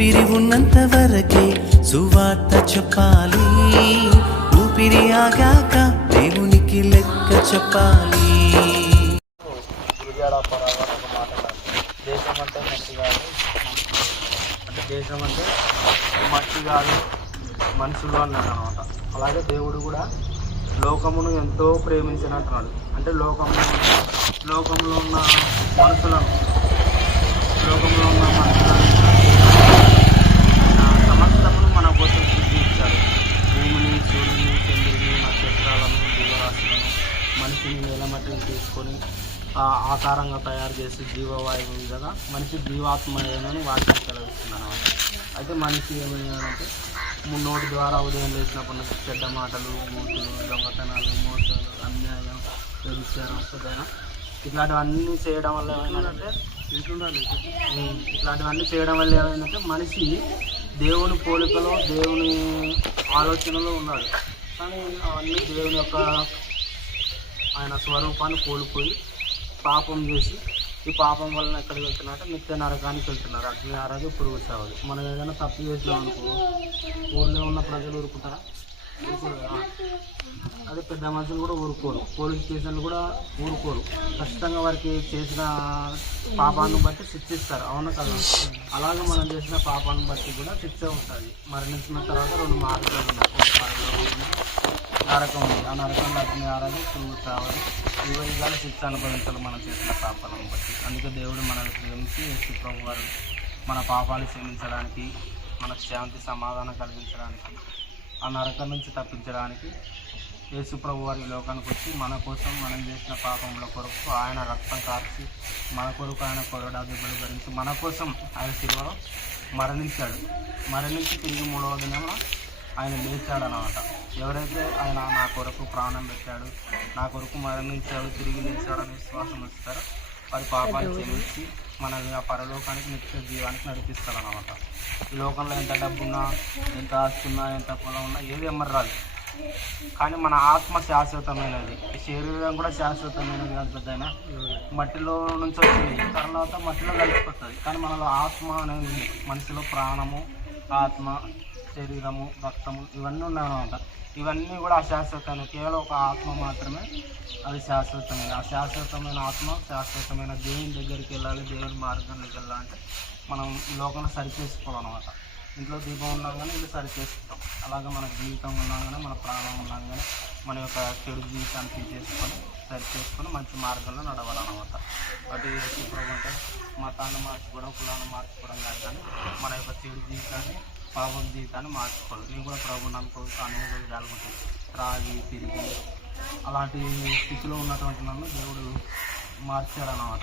ఊపిరి ఉన్నంత వరకే సువార్త చెప్పాలి. ఊపిరి ఆగాక దేవునికి లెక్క చెప్పాలి. దేశం అంటే మట్టి కాదు అంటే దేశం అంటే మట్టి కాదు మనుషులు అన్నాడు అనమాట. అలాగే దేవుడు కూడా లోకమును ఎంతో ప్రేమించినట్టున్నాడు. అంటే లోకము లోకంలో ఉన్న మనుషులను లోకంలో ఉన్న మనుషులను ఆయన సమస్తమును మన కోసం సృష్టించాడు భూమిని సూర్యుని చంద్రుని నక్షత్రాలను జీవరాశులను మనిషిని నేలమట్టిని తీసుకొని ఆకారంగా తయారు చేసి జీవవాయువు కదా మనిషి జీవాత్మయనని వాటిని సెలవిస్తుంది అనమాట అయితే మనిషి ఏమైందంటే నోటి ద్వారా ఉదయం లేచినప్పటి నుంచి చెడ్డ మాటలు మూతులు దొంగతనాలు మోసాలు అన్యాయం వ్యభిచారం సరేనా ఇట్లాంటివన్నీ చేయడం వల్ల ఏమైందంటే ఉమ్, ఇట్లాంటివన్నీ చేయడం వల్ల ఏమైందంటే మనిషి దేవుని పోలికలో దేవుని ఆలోచనలో ఉన్నాడు. కానీ అవన్నీ దేవుని యొక్క ఆయన స్వరూపాన్ని కోల్పోయి పాపం చేసి ఈ పాపం వలన ఎక్కడికి వెళ్తున్నారంటే నిత్య నరకానికి వెళ్తున్నారు. అగ్ని ఆరాధి పురుగు సావదు మనం ఏదైనా తప్పు చేసినాం అనుకో ఊళ్ళో ఉన్న ప్రజలు ఊరుకుంటారా? అదే పెద్ద మనుషులు కూడా ఊరుకోరు. పోలీస్ స్టేషన్లు కూడా ఊరుకోరు. ఖచ్చితంగా వారికి చేసిన పాపాన్ని బట్టి శిక్షిస్తారు. అవును కదా? అలాగే మనం చేసిన పాపాన్ని బట్టి కూడా శిక్ష ఉంటుంది. మరణించిన తర్వాత రెండు మార్గాలు నరకం ఉంది. ఆ నరకం అగ్ని ఆరాధన పురుగు చావాలి ఈ విధాలు శిక్ష అనుభవించాలి మనం చేసిన పాపాలను బట్టి. అందుకే దేవుడు మనల్ని ప్రేమించి యేసు ప్రభు వారు మన పాపాలు క్షమించడానికి మనకు శాంతి సమాధానం కలిగించడానికి ఆ నరకం నుంచి తప్పించడానికి యేసుప్రభు వారి లోకానికి వచ్చి మన కోసం మనం చేసిన పాపముల కొరకు ఆయన రక్తం కార్చి మన కొరకు ఆయన కొరడాదిబ్బలు భరించి మన కోసం ఆయన శిల్వలో మరణించాడు. మరణించి తిరిగి మూడవ దినమున ఆయన లేచాడు అనమాట ఎవరైతే ఆయన నా కొరకు ప్రాణం పెట్టాడు నా కొరకు మరణించాడు తిరిగి లేచాడని విశ్వాసం ఇస్తారో వారి పాపాలు క్షమించి మనల్ని ఆ పరలోకానికి నిత్య జీవానికి నడిపిస్తాడు అన్నమాట లోకంలో ఎంత డబ్బున్నా ఎంత ఆస్తున్నా ఎంత పొలం ఉన్నా ఏది ఎమ్మరి కానీ మన ఆత్మ శాశ్వతమైనది. శరీరం కూడా శాశ్వతమైనది కాదు పెద్దయినా. మట్టిలో నుంచి వచ్చింది. తర్వాత మట్టిలో కలిసిపోతుంది. కానీ మనలో ఆత్మ అనేది మనిషిలో ప్రాణము ఆత్మ శరీరము రక్తము ఇవన్నీ ఉన్నాయన్నమాట. ఇవన్నీ కూడా అశాశ్వతమైన కేవలం ఒక ఆత్మ మాత్రమే అది శాశ్వతమైన ఆ శాశ్వతమైన ఆత్మ శాశ్వతమైన దేవుని దగ్గరికి వెళ్ళాలి దేవుని మార్గంలోకి వెళ్ళాలంటే మనం ఈ లోకంలో సరిచేసుకోవాలన్నమాట. ఇంట్లో దీపం ఉన్నా కానీ ఇల్లు సరి చేసుకుంటాం అలాగే మన జీవితం ఉన్నా కానీ మన ప్రాణం ఉండగానే మన యొక్క చెడు జీవితాన్ని తీసేసుకొని సరి చేసుకొని మంచి మార్గంలో నడవాలన్నమాట. అది ఇప్పుడు అంటే మతాన్ని మార్చుకోవడం కులాన్ని మార్చుకోవడం కాదు కానీ మన యొక్క చెడు జీవితాన్ని పాపం జీవితాన్ని మార్చుకోవాలి. నేను కూడా ప్రభు నమ్ముకోవచ్చు అనేక విధాలు ఉంటాయి తిరిగి అలాంటి స్థితిలో ఉన్నటువంటి నన్ను దేవుడు మార్చాడు అన్నమాట.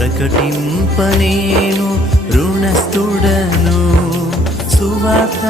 ప్రభు నేను రుణస్థుడను సువార్త